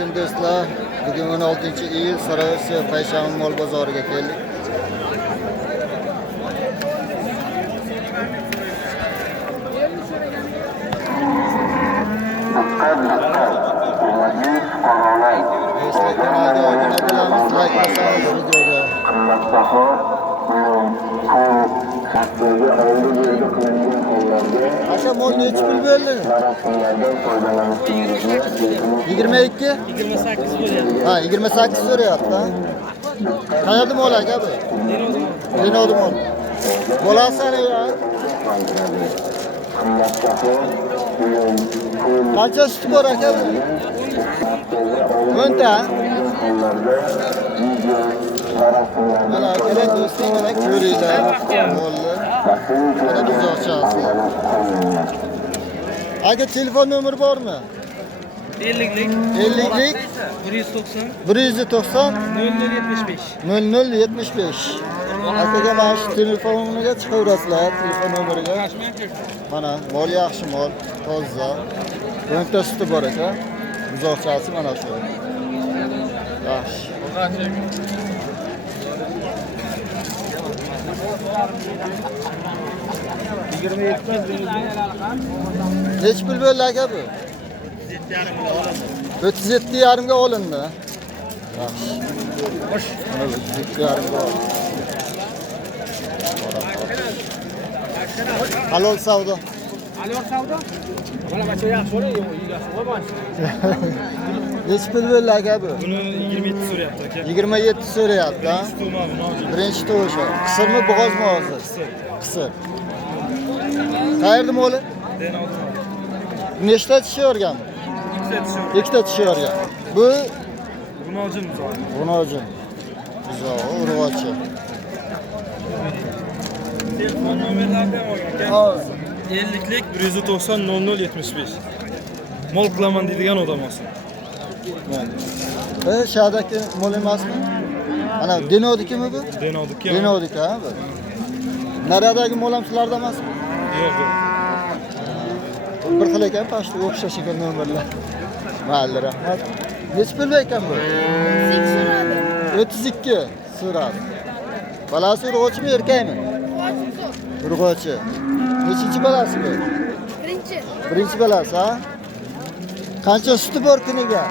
aleyküm do'stlar. Bugün 16-iyul Sarayosi payshanba mol bozoriga keldik. Do'stlar, kanalga obuna bo'lamiz, like bosamiz videoga. Aka mol nechi pul berdi? 22? 28 bo'lyapti. Ha, 28 so'rayapti. Qayerda mol aka bu? Denovda mol. Bo'lasani ya. Qancha sut bor aka bu? 10 ta. Mana akalar do'stlar, mana ko'ringlar. Mollar. Mana buzoqchasi. Aka telefon nomeri bormi? 50lik 50lik 190 190 0075. 0075. Akaga mana shu telefoniga chiqaverasizlar, telefon nomeriga. Mana mol yaxshi mol, toza. 10 ta suti bor aka. Buzoqchasi mana shu. Yaxshi. Nechi pul bo'ldi aka bu? 37,5 ga olindi. Yaxshi. Xo'sh. Mana 37,5 ga olindi. Halol savdo. Halol savdo? Mana bacha yaxshi bo'lar, yigasi bo'lmasa. Nechi pul bo'ldi aka bu? Buni 27 so'rayapti aka. 27 so'rayapti, ha? Birinchi to'shi. Qisirmi, bo'g'ozmi hozir? Qisir. Qayerda moli? Nechta tishi yorgan? Ikkita tishi yorgan. Bu Gunojin zo'r. Gunojin. Zo'r, urg'ochi. Telefon nomerlarini ham olgan aka. 50lik 190 0075. Mol qilaman deydigan odam olsin. Shadaki mol emasmi? Mana Denovdikimi bu? Denovdiki. Denovdik, ha bu. Naradagi mol ham sizlarda emasmi? Yo'q, yo'q. Bir xil ekan, pashta o'xshash ekan nomerlar. Mayli, rahmat. Nechi pul ekan bu? 32 so'radi. Balasi urg'ochimi, erkakmi? Urg'ochi. Nechinchi balasi bu? Birinchi balasi, ha? Qancha suti bor kuniga?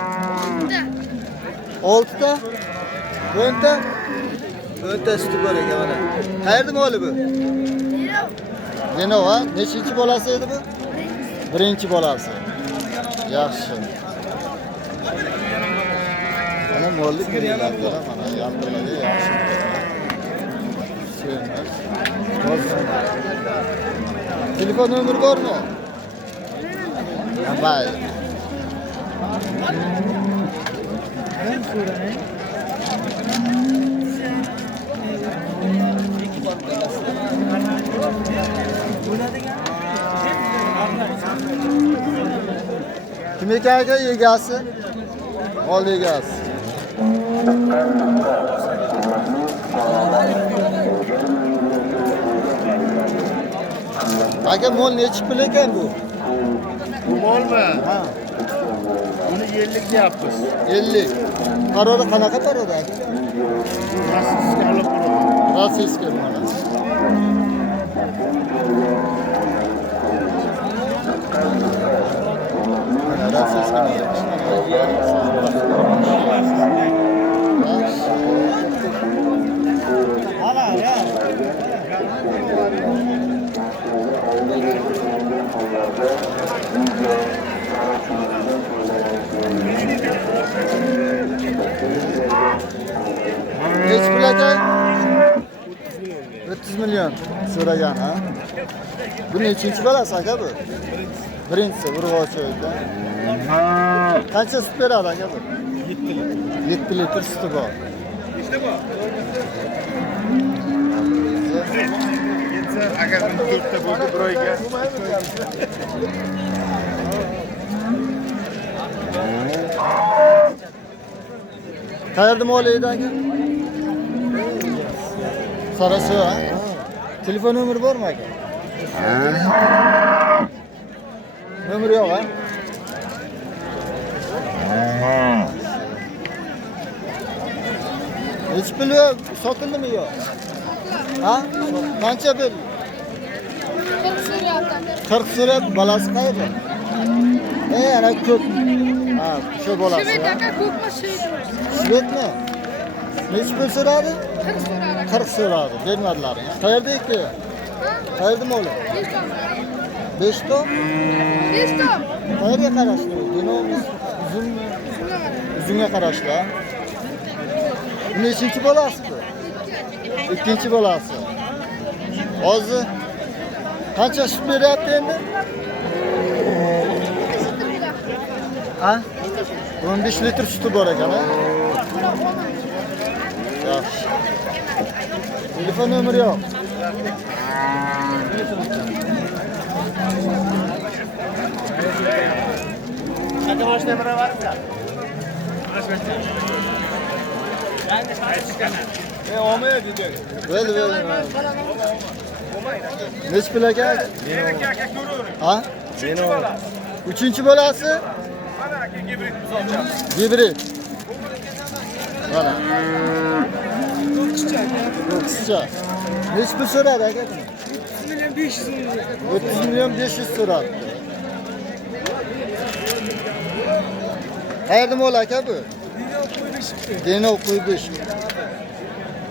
6 ta? 10 ta? 10 ta suti bor ekan mana. Qayerda moli bu? Denov, ha? Nechinchi bolasi edi bu? Birinchi bolasi. Yaxshi. Mana molli ko'ringlar, mana yaltirlarga yaxshi. Telefon nomeri bormi? Mayli. Kim ekan aka egasi? Mol egasi. Aka mol nechi pul ekan bu? Molmi? Ha, Buni 50 deyapmiz. 50. Qarori qanaqa qarori aka? Rossiyasiga olib boradi. Rossiyasiga mana. Nechi pul aka? 30 million so'ragan, ha? Bu nechinchi balasi aka bu? Birinchisi urg'ochi ekan. Qancha sut beradi aka bu? 7 litr suti bor. Agar 4 ta bo'lsa bir oyga. Qayerda mol edi aka? Sarası, ha? Telefon nomeri bormi aka? Nomeri yo'q, ha? Nechi pul sotildimi yo'q? Ha? Qancha pul? 40 so'rayapti. Balasi qayerda? Ana ko'p. Ha, shu bolasi. Shvet aka ko'pmi Shvetmi? Nechi pul so'radi? 40 so'radi. Bermadilar. Qayerda ekan? Qayerda moli? 5 tom. 5 tom. Qayerga qarashli? Dinomi, uzunmi? Uzunga qarashli. Nechinchi bolasi bu? Ikkinchi bolasi. Hozir qancha sut beryapti endi? Ha? 15 litr suti bor ekan, ha? Yaxshi. Telefon nomeri yo'q. Vel. Nechi pul aka? Ha? Uchinchi bolasi? Gibrid. Mana. To'qqizcha. Nechi pul so'radi aka? 30 milyon 500 so'radi. Qayerda mol aka bu? Denov qo'ydish.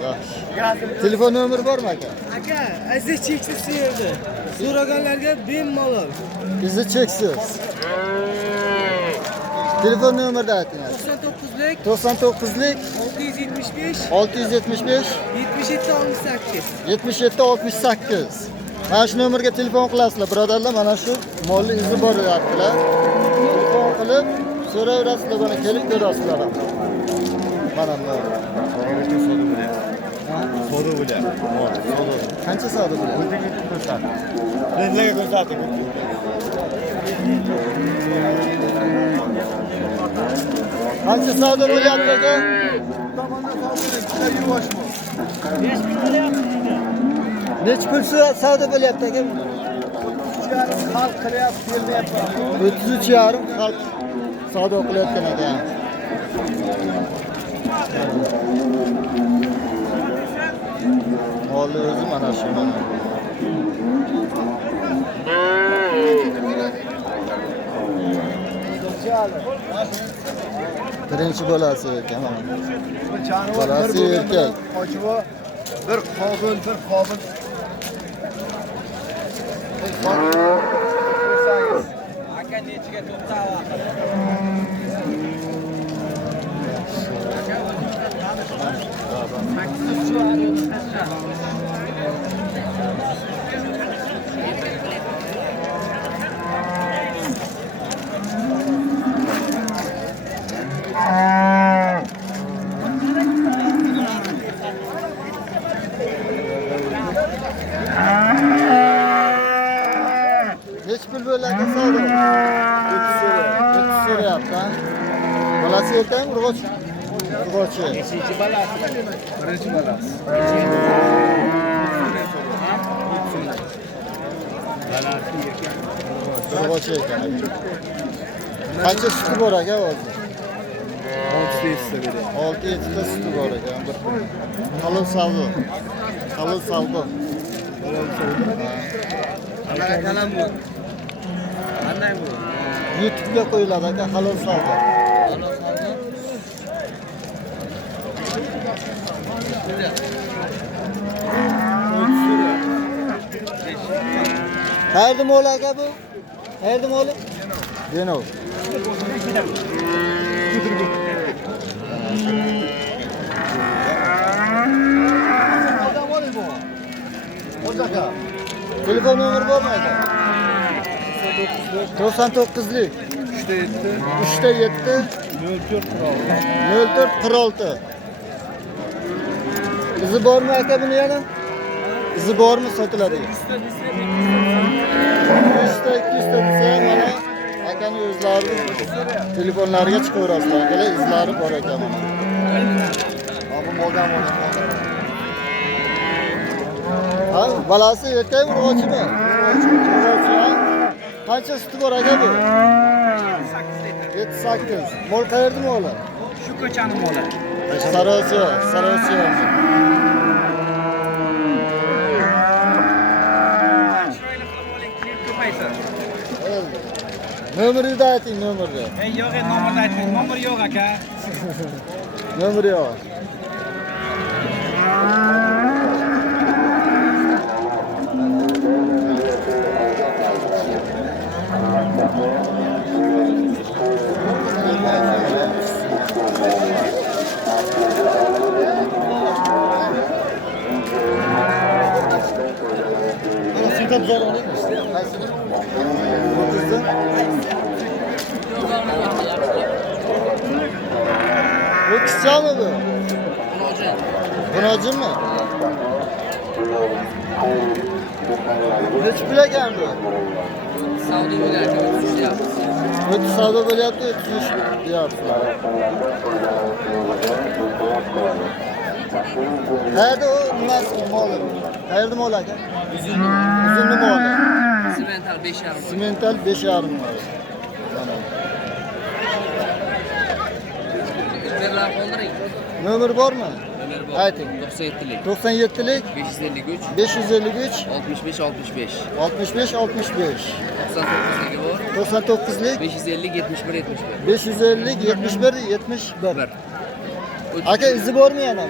Yaxshi. Telefon nomeri bormi aka? Aka, aziz cheksiz yerda. So'raganlarga bemalol. Bizni cheksiz. Telefon nomerini ayting. 99lik 99lik 675 675 77 68. 77 68. Mana shu nomerga telefon qilasizlar, birodarlar. Mana shu molli izi bor deyaptilar. Telefon qilib so'rayverasizlar, mana kelib ko'rasizlar. Mana bu. Soda bo'lyapti. Soda. Qancha savdo bo'lyapti? O'ziga ko'rsat. Bizlarga ko'rsating. Qancha savdo bo'lyapti aka? Nechi pul savdo bo'lyapti aka? 33,5 xalq qilyapti, kelmayapti. 33,5 xalq savdo qilayotgan ekan. Molni o'zi mana shu. Birinchi bolasi ekan mana. Bolasi erkak. Ochivo bir qobil. Aka nechiga to'xtab Nechi pul bo'ladi savdo? 30 so'rayapti, ha? Bolasi erkakmi, urg'ochi? Birinchi balasi. Urg'ochi ekan. Qancha suti bor aka hozir? 6 ta beradi. 6-7 ta suti bor ekan. Halol savdo. Qanaqa qalam bu? Qanday bu? YouTube'ga qo'yiladi aka, halol savdo. Qayerda mol aka bu? Qayerda mol? Denov. Telefon nomeri bormi aka? 99lik 3'te 7 04 46. Izi bormi aka buni yana? Izi bormi sotiladi? 100 ta 200 ta desa mana akani o'zlari telefonlariga chiqaverasizlar. Akalar izlari bor ekan mana. Bu moldan ha, balasi erkakmi, urg'ochimi? Urg'ochi. Qancha suti bor aka bu? 7-8. Mol qayerda moli? Shu ko'chani moli. Sarosiyo. Nomerini ayting, nomerni. Yo'q, nomerni aytmang. Nomer yo'q aka. Nomeri yo'q. Sizden zor olur mu? Bu kısa mı bu? Bunacı mı? Hiç bile geldi. Savdo bo'lyapti, o'tishlayapti. Ötü savdo bo'lyapti, ötüş deyapti. Nerede o nimasi moli? Qayerda mol aka? Uzunli moli. Simental 5,5. Simental 5,5 mol. Berlar qoldiring. Nomer bormi? Nomer bor. Ayting. 97lik, 97lik 553, 553 65 65. 65 65. 99'ligi bor. 99lik 550 71 71. 550 71 71. Aka izi bormi yana?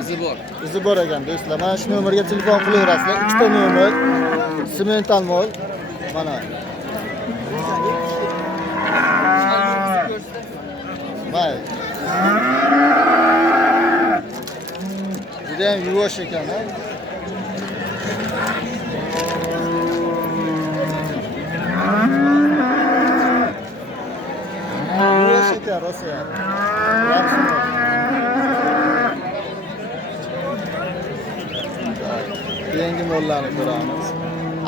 Izi bor. Izi bor ekan do'stlar. Mana shu nomerga telefon qilaverasizlar. Ikkita nomer. Simental mol. Mana. Mayli. Juda ham yuvosh ekan, ha? Yuvosh ekan, rosa ham. Yaxshi mol. Keyingi mollarni ko'ramiz.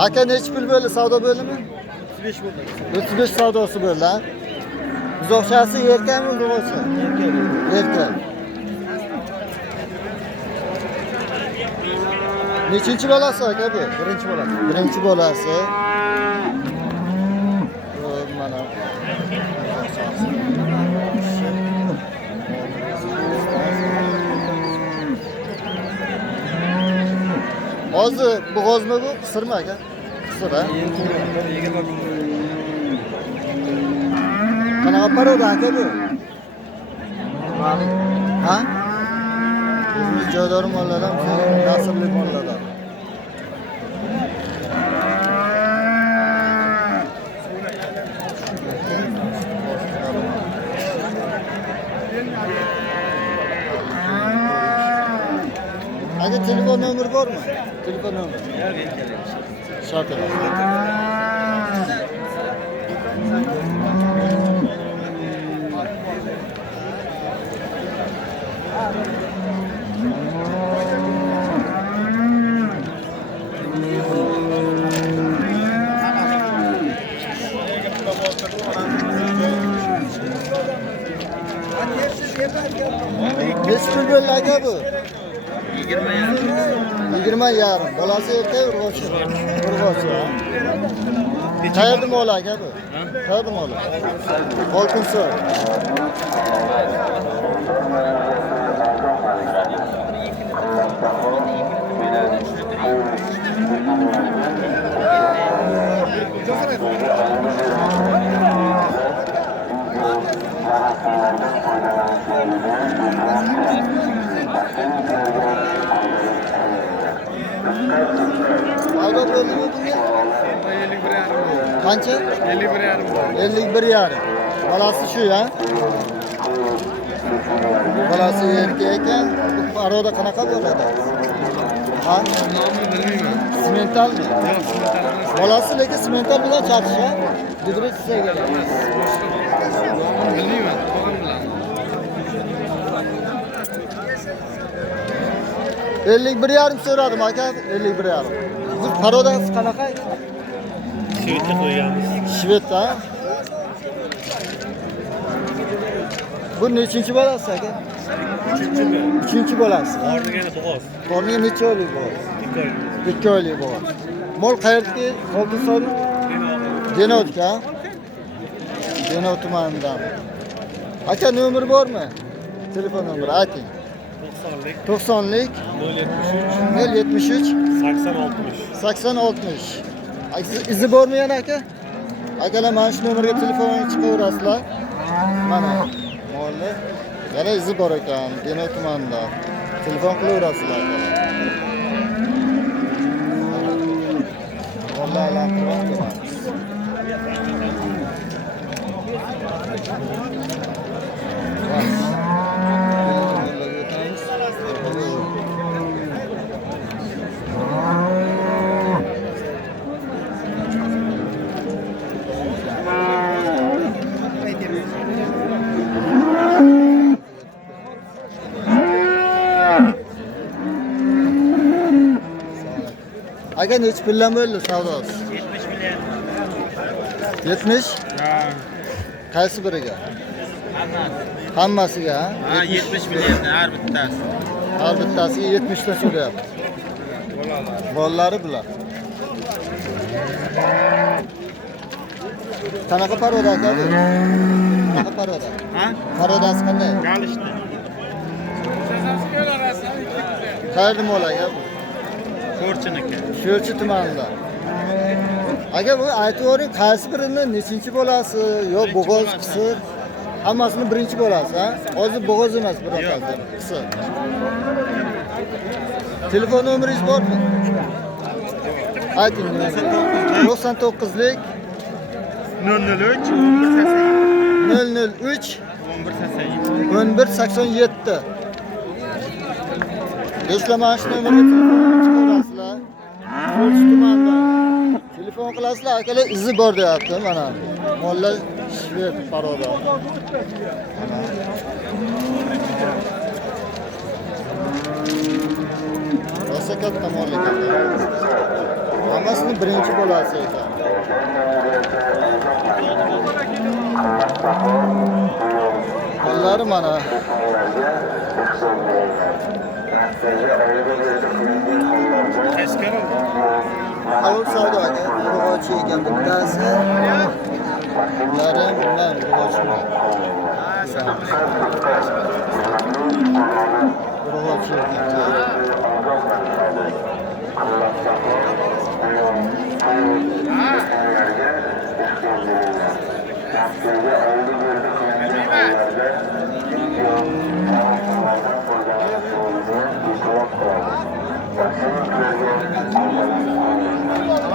Aka necha pul bo'ldi savdo bo'limi? 35 bo'ldi. 35 savdosi bo'ldi, ha? Buzoqchasi erkakmi, o'g'ilchi? Erkak. Nechinchi bolasi aka bu? Birinchi bo'ladi. Birinchi bolasi. Mana. Hozir bo'g'ozmi bu? Qisirmi aka? Qisir, ha? Qanaqa paroda aka bu? Ha? O'zimiz joydor mollardan, nasrli mollardan. Aka telefon nomeri bormi? Telefon nomeri. Shart emas. Nechi pul bo'ldi aka bu? 20 yarim. Bolasi erkak urg'ochi. Urg'ochi. Qayerda mol aka bu? Qayerda mol? Oltinsoy. Savdo bo'ldimi bunga? 51,5. Qancha? 51,5. 51,5. Bolasi shu, ha? Bolasi erkak ekan. Bu paroda qanaqa bo'ladi? Ha? Nomini bilmayman. Simentalmi? Yo'q, simental emas. Bolasi lekin simental bilan chatisha. Gidret sizga kerak. Nomini bilmayman. Tog'am bilan. 51,5 so'radim aka, 51,5. Bu parodasi qanaqa? Shvetga qo'yganmiz. Shvedda. Bu nechinchi bolasi aka? 3-chi bolasi. Ordigani bo'g'oz. Qorniga necha oylik bor? 2 oy. 2 oylik bor. Mol qayerdagi? Oltinsoymi? Denovka. Denov tumanidan. Aka nomer bormi? Telefon nomeri ayting. 90'lik 90'lik 073 073 80 60. 80 60. İzi bormi yana aka? Akalar mana shu nomerga telefon chiqaverasizlar. Mana molni yana izi bor ekan, Denov tumanida. Telefon qilaverasizlar. Vallahi aylantirib qo'yamiz. Aka nechi puldan bo'ldi savdosi? 70 million. 70? Qaysi biriga? Hammasiga, ha? Ha, 70 million har bittasi. Har bittasiga 70 ta so'rayapti. Bolalari bular. Qanaqa paroda aka bu? Qanaqa paroda? Ha? Parodasi qanday? Galishdi. Qayerda mol aka bu? Ko'rchiniki. Sho'rchi tumanida. Aka bu aytib o'ring, qaysi birini nechinchi bo'lasi, yo bo'g'oz qisir? Hammasini birinchi bo'lasi, ha? Hozir bo'g'oz emas, biroqasi. Qisir. Telefon nomeringiz bormi? Ayting. 99lik 003 003 1187. Do'stlar, shu nomerga telefon chiqarasizlar. Sho'rchi tumanida. Telefon qilasizlar, akalar izi bor deyapti mana. Mollar shved paroda. Rosa katta mol ekan. Hammasini birinchi bo'lasi ekan. Mollari mana. Avul savdo aka, urg'ochi ekan bittasi. Yarim bilan urg'ochi. Urg'ochi ekan.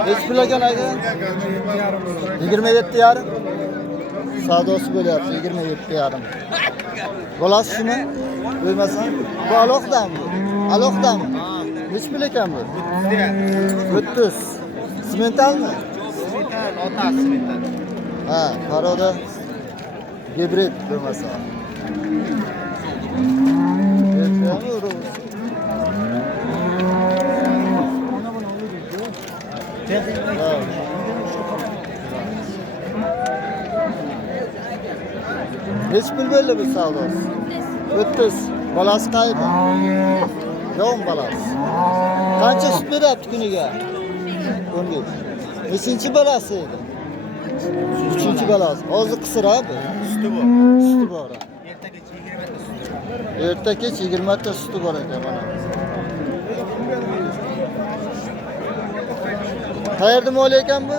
Nechi pul ekan aka? 27,5. Savdosi bo'lyapti 27,5. Bo'lasi shuni? Bo'lmasa, bu aloqdami? Aloqdami? Nechi pul ekan bu? 30. Simentalmi? Simental, otasi simental. Ha, paroda gibrid bo'lmasa. Yetami urug'. Nechi pul bo'ldi bu savdosi? 30. Bolasi qayerda? Yo'q bolasi. Qancha sut beryapti kuniga? 15. Nechinchi bolasi edi? 3-chi bolasi. Hozir qisir ha bu. Suti bor. Suti bor. Erta-kech 20 ta suti bor. Erta-kech 20 ta suti bor ekan mana. Qayerda mol ekan bu?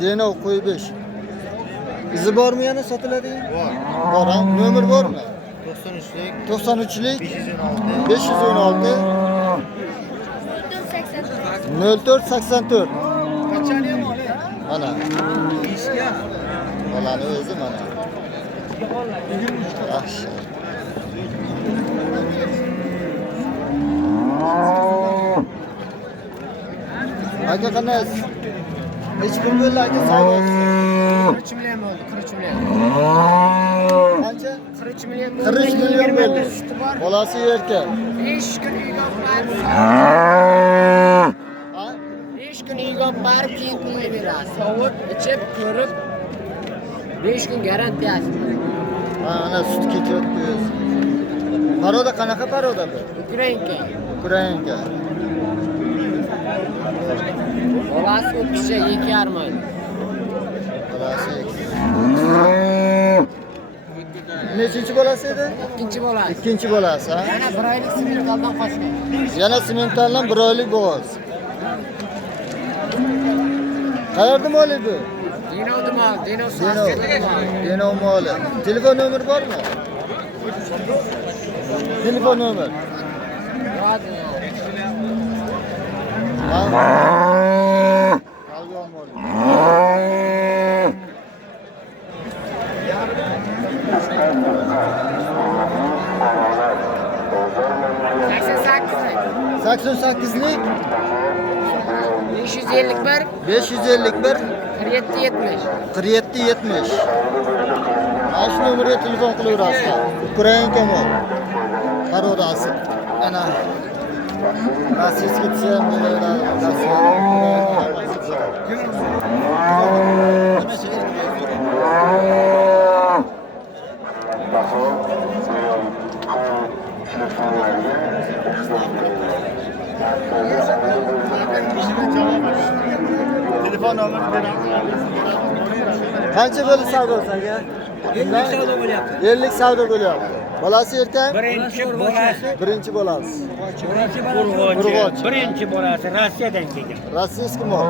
Denov qo'y 5. Izi bormi yana sotiladigan? Bor. Bor, ha? Nomer bormi? 93lik 93lik 516 516 0484. Qachon ham ola? Mana. Ishga. Bolani o'zi mana. Yaxshi. Aka qanday? Nechi pul bo'ldi aka savdosi? 43 million bo'ldi, 43 million. Qancha? 43 million 43 million bo'ldi. Bolasi erkak. 5 kun uyga borib, Ha? 5 kun uyga borib keyin pulni berasiz. Sovut ichib, ko'rib 5 kun garantiyasi. Ha, ana sut ketyapti o'zi. Paroda qanaqa paroda bu? Ukrainka. Ukrainka. Bolasi o'tkicha 2,5 oy. Bolasi. Nechinchi bolasi edi? ikkinchi bolasi. Ikkinchi bolasi, ha? Yana bir oylik simentaldan qochgan. Yana simentaldan 1 oylik bo'g'oz. Qayerda moli bu? Dino Dumal, Dino Deno. Sasket. Deno moli. Telefon nomeri bormi? Telefon nomer. Qalgon moli. Sakson 88lik 551 551 47 70. 47-70. Mana shu nomerga telefon qilaverasizlar. Ukrainka mol. Qarodasi. Ana. Rossiyskiy ham bo'laveradi. Telefon nomerini beraman. Qancha bo'ldi savdosi aka? 50 savdo bo'lyapti. 50 savdo bo'lyapti. Bolasi erkak? Birinchi bolasi. Birinchi bolasi. Urg'ochi. Birinchi bolasi Rossiyadan kelgan. Rossiyskiy mol.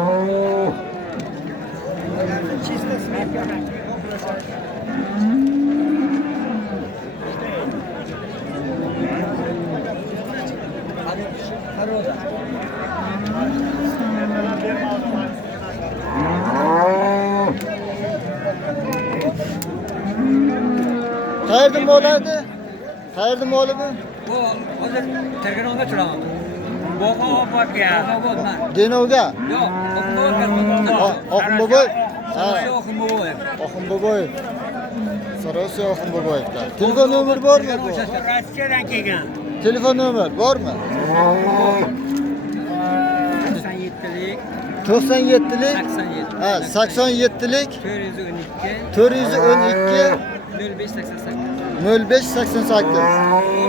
Qayerda mol edi? Qayerda moli bu? Bu hozir Tergonga turaman. Bog'obodga. Denovga? Yo'q, Oxunboboy. Ha, Oxunboboy. Oxunboboy. Sarosiy Oxunboboyda. Telefon nomeri bormi bu? Rossiyadan kelgan. Telefon nomer bormi? 97lik 97lik 87. ha 87lik 412 412 0588. 0588.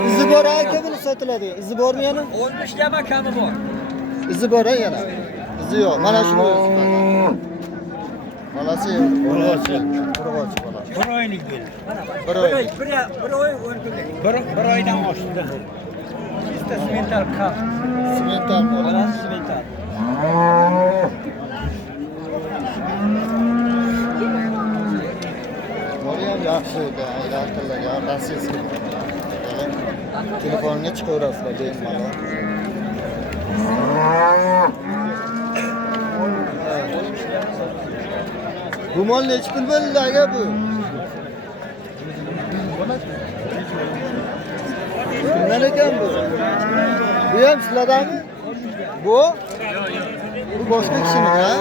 Izi bor aka buni sotiladi. Izi bormi yana? 15 lama kami bor. Izi bor yana. Izi yo'q. Mana shuni o'zi. Bolasi urg'ochi. Urg'ochi bola. Bir oylik bo'ldi. Bir oy. Bir oy 10 kunlik. Bir oydan oshdi. Chista simental kap. Simental bola. Bolasi simental. Moli ham yaxshi ekan. Aylantirlarga rossiyskiy. Telefonga chiqaverasizlar bemalol. Bu mol nechi pul bo'ldi aka bu? Kimdan ekan bu? Bu ham sizlardanmi? Bu? Bu boshqa kishiniki, ha?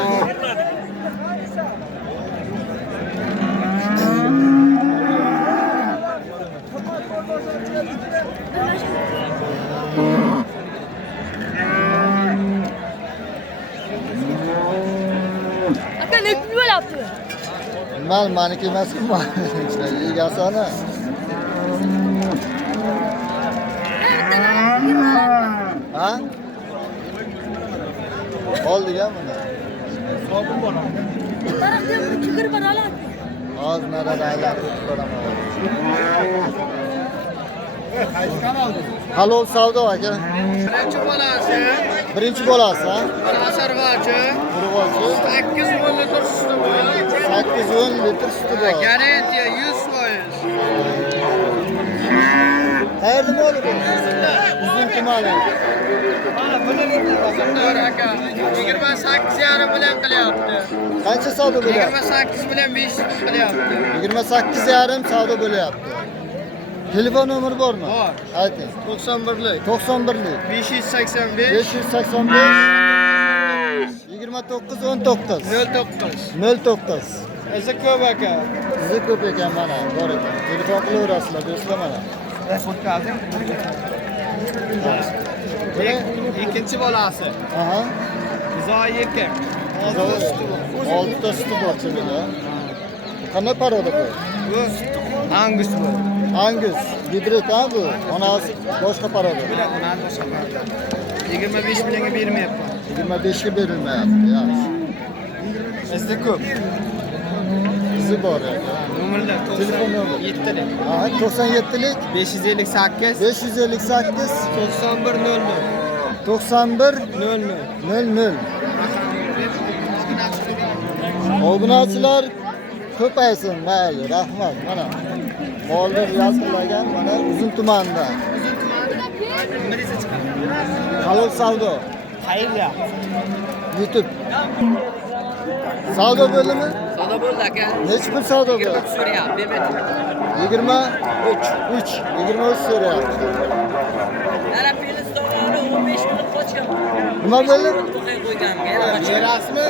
Aka ne pul bo'lyapti? Mal maniki emasku, egasi ana. Ha? Ol degan buni. Sobun bor. Tarafdan chigir bor oladi. Hozir narada aylantirib ko'raman. Halol savdo aka. Birinchi bolasi, Birinchi bolasi, ha? sarvachi, Urg'ochi. 8 litr suti bor. 8-10 litr suti bor. Garantiya 100%. Qayerda moli bu? Uzun tumani. Mana buni Qozondor aka 28 yarim bilan qilyapti. Qancha savdo bo'lyapti? 28 bilan 5 qilyapti. 28,5 savdo bo'lyapti. Telefon nomeri bormi? Bor. Ayting. 91lik 91lik 585 585 2919 09. 09. Izi ko'p aka. Sizni ko'p ekan mana, bor ekan. Telefon qilaverasizlar do'stlar mana. Ikkinchi bolasi. Aha. Zoyi erkak. Oltita suti bor chimida. Qanday paroda bu? Bu Angus bu. Angus, gidret ha bu. Onasi boshqa paroda. 25 millionga bermayapman. 25 ga berilmayapti, yaxshi. Izi ko'p. Izi bor ekan. nomerlar Telefon nomeri. 7'lik. Ha, 97'lik 558 558 91 00 91 00. 00. Obunachilar ko'paysin, mayli, rahmat. Mana Moldir yozilgan mana Uzun tumanida. Halol savdo. Qayerda? YouTube. Savdo bo'limi? Savdo bo'ldi aka. Necha pul savdo bo'ldi? So'rayapti, bebedim. 23. 23 so'rayapti. Tarafini savdoni 15 kunlik qochgan. Nima bo'ldi? To'qay qo'yganimga yana qochgan. Berasizmi?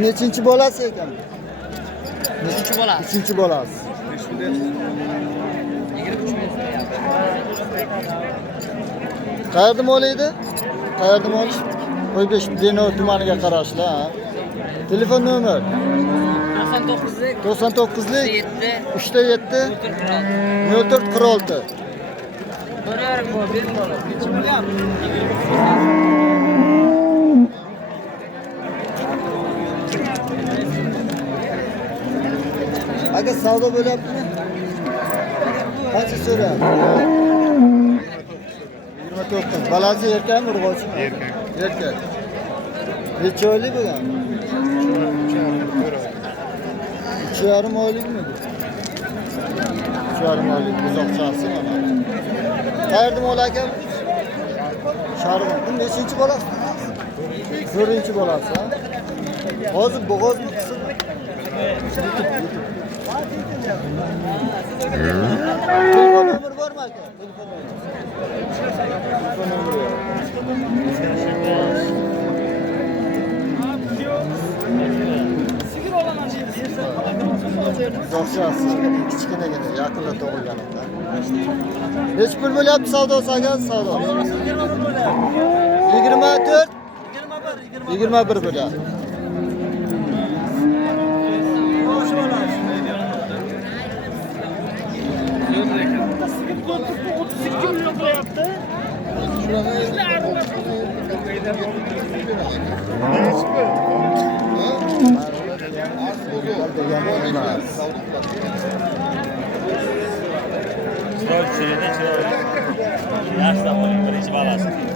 Nechinchi bolasi ekan? Uchinchi bola. Uchinchi bolasi. 23 ming so'rayapti. Qayerda mol edi? Qayerda mol? Qo'ybesh Denov tumaniga qarashli, ha. Telefon nomer 99lik 99lik 7 3 0446. So'rarim bu, benim bola. Aka savdo bo'lyaptimi? Qancha so'rayapti? 29. Balasi erkakmi, urg'ochimi? Erkak. Erkak. Necha oylik bo'lgan? 3,5 oylikmi bu? 3,5 oylik buzoqchasi mana. Qayerda mol aka? Sharg'un. Bu nechinchi bolasi? 4-chi bolasi, ha? Hozir bo'g'ozmi qisildi? Telefon nomeri bormi aka? Telefon nomeri. Telefon nomeri yo'q. Zo'rchasi, kichkinagina, yaqinda tug'ilgan ekan. Necha pul bo'lyapti savdosi aka? Savdo. 24 21 bo'lyapti.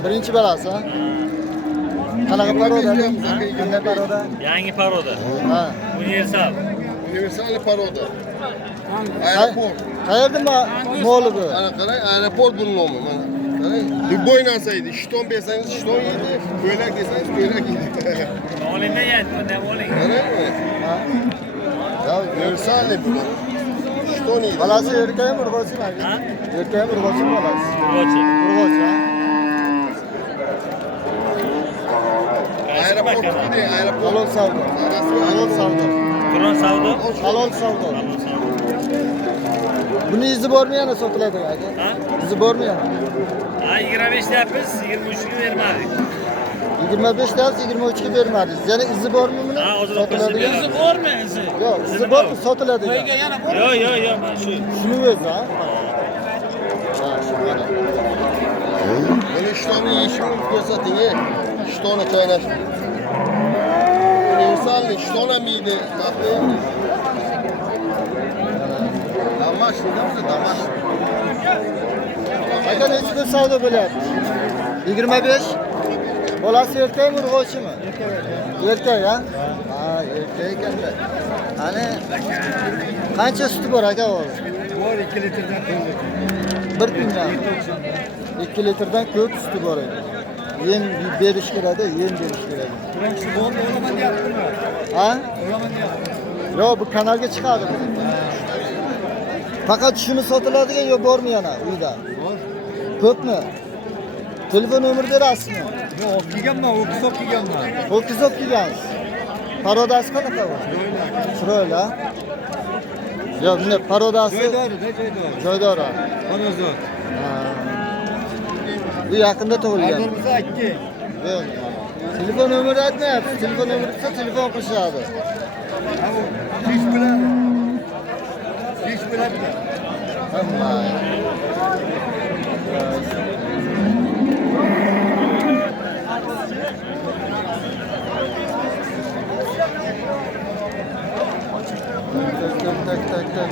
Birinchi balasi, ha? Qanaqa paroda? Qanday paroda? Yangi paroda. Ha. Universal. Universal paroda. Aeroport. Qayerda moli bu? Ana qarang, aeroport buning nomi. Mana qarang. Любой narsa yeydi. Shton bersangiz shton yeydi, ko'ylak desangiz ko'ylak yeydi. Olinda yeydi, nima oling? Qarangmi? Ha. Ya, Universal bu. Shton yeydi. balasi erkakmi, urg'ochimi? Ha? Erkakmi, urg'ochimi balasi? Rochi. Urg'och, ha? Aeroport dedi, aeroport. Halol savdo. Halol savdo. Turon savdo. Halol savdo. Buni izi bormi yana sotiladi aka? Ha? Izi bormi yana? Ha, 25 deyapmiz, 23 ga bermadik. 25 deyapsiz, 23 ga bermadingiz. Yana izi bormi buni? Ha, hozir o'tkazib Sotiladigan? beramiz. Bormi izi? Yo'q, izi bormi? Sotiladigan. Yo'q, mana shu. Shuni o'zi, ha? Ha, shu mana. Buni shtonni yeyishini ko'rsating, shtonni qaynash. Universal shton ham yeydi. Damash dedimmi? Damash. Aka necha pul savdo bo'lyapti? 25. Bolasi erkakmi, urg'ochimi? Erkak, ha? Ha, erkak ekanda. Qani qancha suti bor aka hozir? Bor 2 litrdan ko'p. Bir kundan 2 litrdan ko'p suti bor edi. Yem berish kerak, yem berish kerak. Birinchi bo'ldi, olaman deyaptimi? Ha? Olaman deyapti. Yo'q, bu kanalga chiqadi. Faqat shuni sotiladigan yo bormi yana uyda? Bor. Ko'pmi? Telefon nomeri berasizmi? Yo'q, olib kelganman, ho'kiz olib kelganman. Ho'kiz olib kelgansiz. Parodasi qanaqa bu? Chiroyli, ha? Yo'q, buni parodasi Joydorida, joydor. joydor. Xonazor. Ha. Bu yaqinda tug'ilgan. Bize akki. Yo'q. Telefon nomeri aytmayapsiz. Telefon nomeri desa telefon qilishadi. Hiç bilen. Hiç bilen. Hamma. Tak.